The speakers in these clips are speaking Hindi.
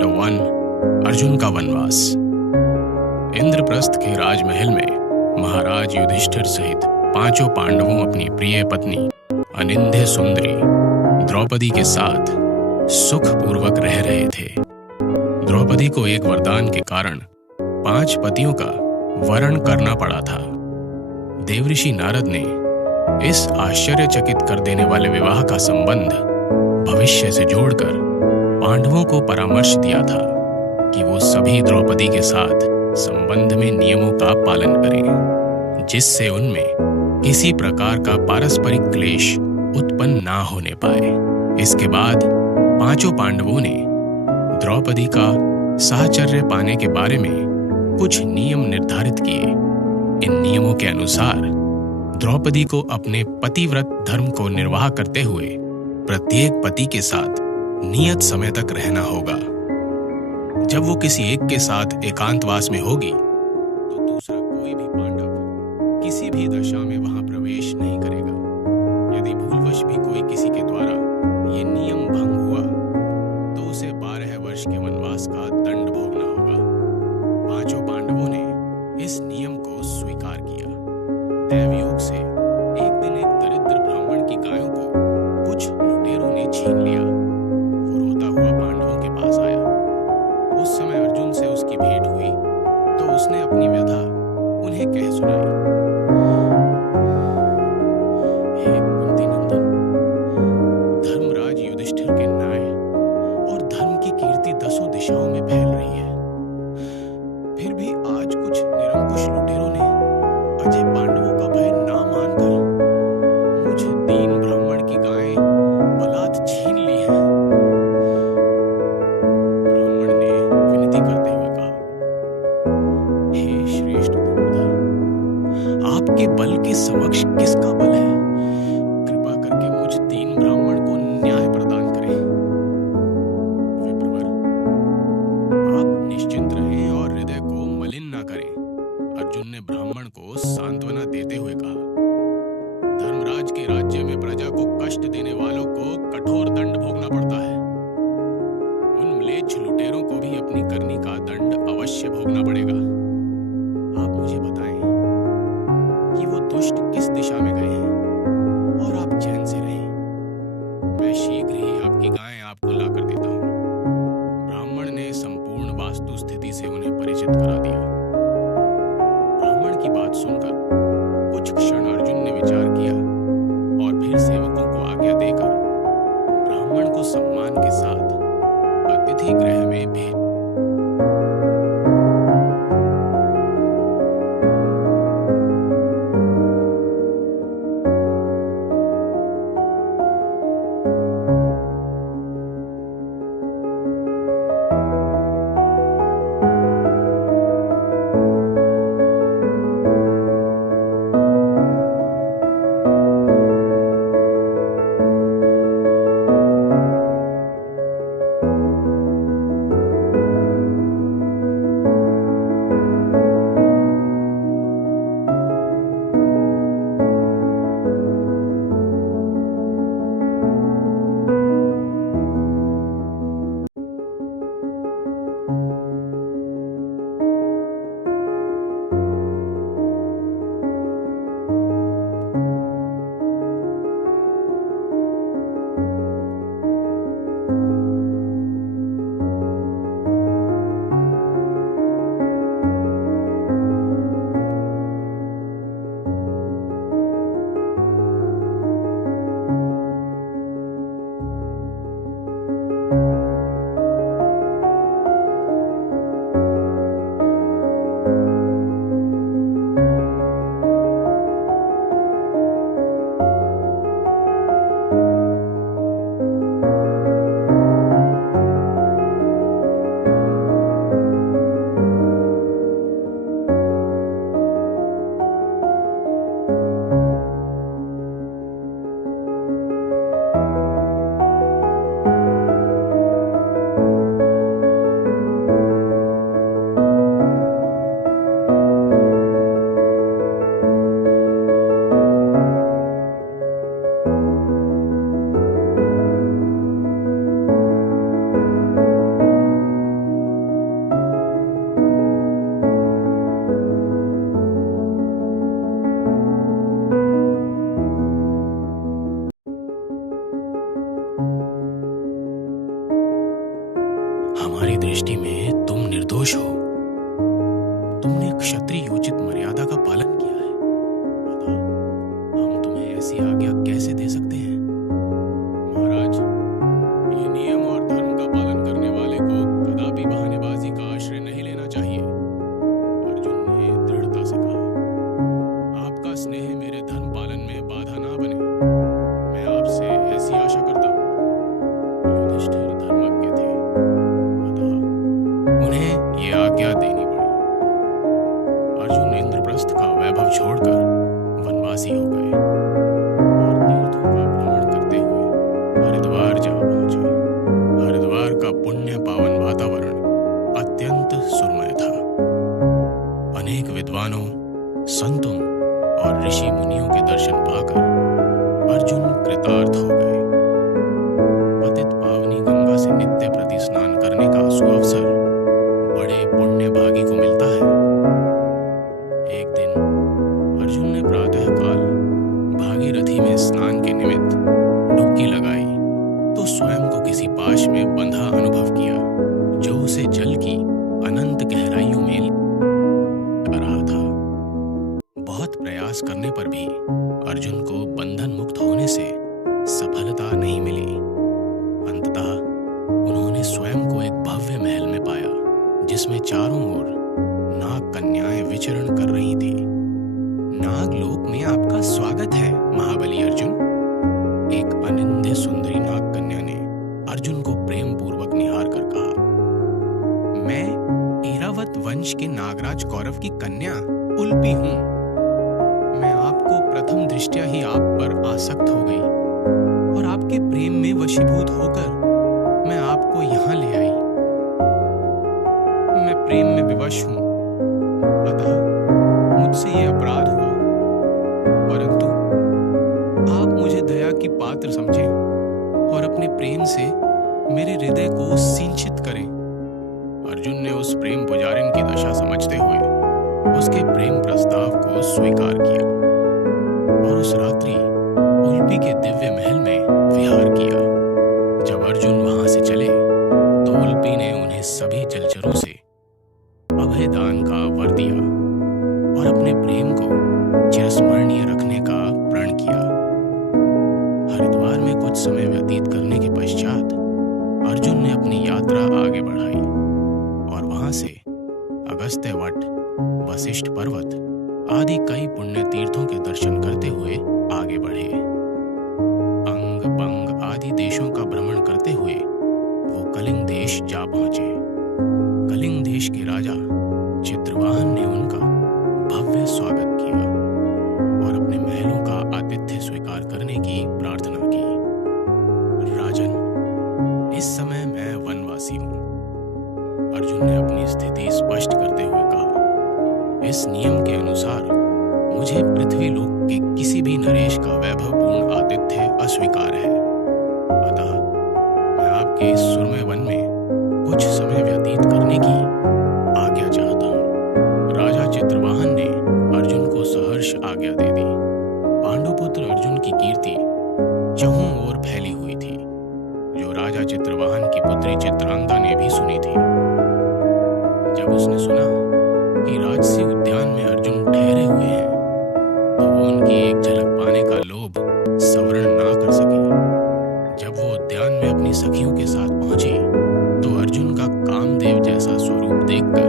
चैप्टर 1 अर्जुन का वनवास। इंद्रप्रस्थ के राजमहल में महाराज युधिष्ठिर सहित पांचों पांडवों अपनी प्रिय पत्नी अनिंद्य सुंदरी द्रौपदी के साथ सुखपूर्वक रह रहे थे। द्रौपदी को एक वरदान के कारण 5 पतियों का वरण करना पड़ा था। देवऋषि नारद ने इस आश्चर्यचकित कर देने वाले विवाह का संबंध भविष्य से जोड़कर पांडवों को परामर्श दिया था कि वो सभी द्रौपदी के साथ संबंध में नियमों का पालन करें, जिससे उनमें किसी प्रकार का पारस्परिक क्लेश उत्पन्न ना होने पाए। इसके बाद पांचों पांडवों ने द्रौपदी का साहचर्य पाने के बारे में कुछ नियम निर्धारित किए। इन नियमों के अनुसार द्रौपदी को अपने पतिव्रत धर्म को निर्वाह करते हुए प्रत्येक पति के साथ नियत समय तक रहना होगा। जब वो किसी एक के साथ एकांतवास में होगी तो दूसरा कोई भी पांडव किसी भी दशा में वहां प्रवेश नहीं करेगा। यदि भूलवश भी कोई किसी के द्वारा ये नियम भंग हुआ तो उसे 12 वर्ष के वनवास का दंड भोगना होगा। पांचों पांडवों ने इस नियम को स्वीकार किया। दैवयोग से एक दिन एक दरिद्र ब्राह्मण की गायों को कुछ लुटेरों ने छीन लिया। वो रोता हुआ पांडवों के पास आया। उस समय अर्जुन से उसकी भेंट हुई तो उसने अपनी व्यथा उन्हें कह सुनाई। हे कुंती नंदन, धर्मराज युधिष्ठिर के न्याय और धर्म की कीर्ति 10 दिशाओं में फैल रही है। फिर भी आज कुछ निरंकुश लुटेरों ने अजय पांडवों का भय ना मानकर मुझ दीन ब्राह्मण की गायें बलात् छीन ली हैं। ब्राह्मण ने विनती करते हुए कहा, हे श्रेष्ठ धनुर्धर, आपके बल के समक्ष किसका बल है? कृपा करके मुझ दीन ब्राह्मण को न्याय प्रदान करें। विप्रवर, आप निश्चिंत रहें और हृदय को मलिन ना करें। अर्जुन ने ब्राह्मण को सांत्वना देते हुए कहा, धर्मराज के राज्य में प्रजा को कष्ट देने वालों को कठोर दंड भोगना पड़ता है। उन म्लेच्छ लुटेरों को भी अपनी करनी का दंड अवश्य भोगना पड़ेगा। आप मुझे बताएं कि वो दुष्ट किस दिशा में गए हैं और आप चैन से रहें। मैं शीघ्र ही आपकी गायें आपको ला कर देता हूँ। ब्राह्मण ने संपूर्ण वास्तु स्थिति से उन्हें परिचित करा दिया। ब्राह्मण की बात सुनकर कुछ क्षण अर्जुन ने विचार किया और फिर सेवकों को आज्ञा देकर ब्राह्मण को सम्मान के साथ अतिथि गृह में भेज का पालन किया है। बता, हम तुम्हें ऐसी आज्ञा कैसे दे सकते हैं? महाराज, ये नियम और धर्म का पालन करने वाले को कदापि बहानेबाजी का आश्रय नहीं लेना चाहिए। अर्जुन ने दृढ़ता से कहा, आपका स्नेह मेरे धर्म पालन में बाधा ना बने, मैं आपसे ऐसी आशा करता हूँ। युधिष्ठिर धर्मज्ञ थे, अतः उन्हें ये आज्ञा देनी पड़ी। अर्जुन इंद्रप्रस्थ का वैभव छोड़कर वनवासी हो गए और तीर्थों का भ्रमण करते हुए हरिद्वार जा पहुंचे। हरिद्वार का पुण्य पावन वातावरण अत्यंत सुरमय था। अनेक विद्वानों, संतों और ऋषि मुनियों के दर्शन पाकर अर्जुन कृतार्थ हो गए। पतित पावनी गंगा से नित्य प्रति स्नान करने का सुअवसर बड़े पुण्य भागी को मिलता है। एक दिन अर्जुन ने प्रातःकाल भागीरथी में स्नान के निमित्त डुबकी लगाई तो स्वयं को किसी पाश में बंधा अनुभव किया, जो उसे जल की अनंत गहराइयों में ले रहा था। बहुत प्रयास करने पर भी अर्जुन को बंधन मुक्त होने से सफलता नहीं मिली। अंततः उन्होंने स्वयं को एक भव्य महल में पाया, जिसमें चारों ओर नाग कन्याएं विचरण कर रही थी। नागलोक में आपका स्वागत है महाबली अर्जुन। एक अनिंद्य सुंदरी नाग कन्या ने अर्जुन को प्रेम पूर्वक निहार कर कहा, मैं ऐरावत वंश के नागराज कौरव की कन्या उल्पी हूँ। मैं आपको प्रथम दृष्टया ही आप पर आसक्त हो गई और आपके प्रेम में वशीभूत होकर मैं आपको यहाँ ले आई। मैं प्रेम में विवश हूँ, अतः मुझसे ये अपराध हुआ, परंतु आप मुझे दया की पात्र समझें और अपने प्रेम से मेरे हृदय को सिंचित करें। अर्जुन ने उस प्रेम पुजारिन की दशा समझते हुए उसके प्रेम प्रस्ताव को स्वीकार किया और उस रात्रि उल्पी के दिव्य महल में विहार किया। जब अर्जुन वहां से चले तो उल्पी ने उन्हें सभी जलचरों से अभयदान का वर दिया और अपने प्रेम को चिरस्मरणीय रखने का प्रण किया। हरिद्वार में कुछ समय व्यतीत करने के पश्चात अर्जुन ने अपनी यात्रा आगे बढ़ाई और वहां से अगस्त्य वट, वशिष्ठ पर्वत आदि कई पुण्य तीर्थों के दर्शन करते हुए आगे बढ़े। अंग बंग आदि देशों का भ्रमण करते हुए वो कलिंग देश जा पहुंचे। कलिंग देश के राजा चित्रवाहन ने उनका भव्य स्वागत किया और अपने महलों का आतिथ्य स्वीकार करने की प्रार्थना की। राजन, इस समय मैं वनवासी हूँ। अर्जुन ने अपनी स्थिति स्पष्ट करते हुए कहा, इस नियम के अनुसार मुझे पृथ्वी लोक के किसी भी नरेश का वैभवपूर्ण आतिथ्य अस्वीकार है। अतः मैं आपके इस सुरमय वन में कुछ समय व्यतीत करने की आज्ञा चाहता हूँ। राजा चित्रवाहन ने अर्जुन को सहर्ष आज्ञा दे दी। पांडुपुत्र अर्जुन की कीर्ति चहुं ओर फैली हुई थी, जो राजा चित्रवाहन की पुत्री चित्रांगदा ने भी सुनी थी। जब उसने सुना कि राजसी उद्यान में अर्जुन ठहरे हुए हैं, तो वो उनकी एक झलक पाने का लोभ सवरण ना कर सकी। जब वो उद्यान में अपनी सखियों के साथ पहुंची तो अर्जुन का कामदेव जैसा स्वरूप देखकर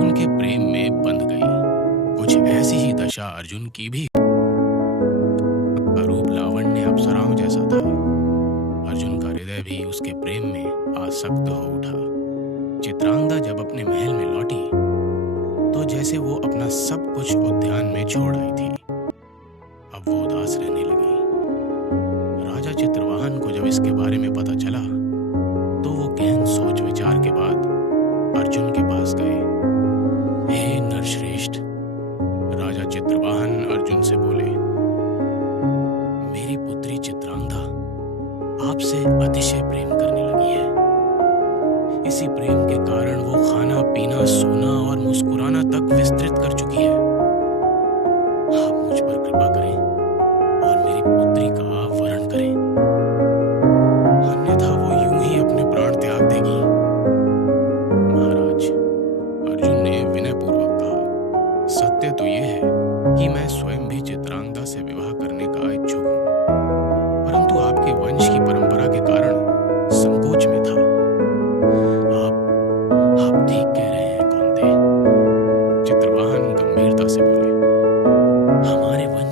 उनके प्रेम में बंध गई। कुछ ऐसी ही दशा अर्जुन की भी। रूप लावण्य अप्सराओं जैसा था। अर्जुन का हृदय भी उसके प्रेम में आसक्त हो उठा। चित्रांगदा जब अपने महल में लौटी तो जैसे वो अपना सब कुछ उद्यान में छोड़ आई थी। अब वो उदास रहने लगी। राजा चित्रवाहन को जब इसके बारे में पता चला तो वो गहन सोच विचार के बाद अर्जुन के पास गए। हे नरश्रेष्ठ, राजा चित्रवाहन अर्जुन से बोले, मेरी पुत्री चित्रांगदा आपसे अतिशय प्रेम करने लगी है। इसी प्रेम के कारण वो खाना पीना, सोना और मुस्कुराना तक विस्तृत कर चुकी है। आप मुझ पर कृपा करें और मेरी पुत्री का वरण करें, अन्यथा वो यूं ही अपने प्राण त्याग देगी। महाराज, अर्जुन ने विनयपूर्वक कहा, सत्य तो ये है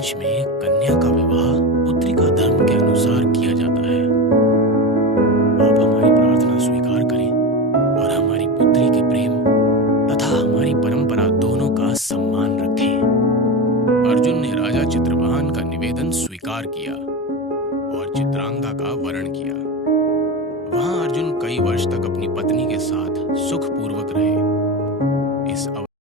वंश में कन्या का विवाह पुत्री का धर्म के अनुसार किया जाता है। आप हमारी प्रार्थना स्वीकार करें और हमारी पुत्री के प्रेम तथा हमारी परंपरा दोनों का सम्मान रखें। अर्जुन ने राजा चित्रवाहन का निवेदन स्वीकार किया और चित्रांगदा का वरण किया। वहां अर्जुन कई वर्ष तक अपनी पत्नी के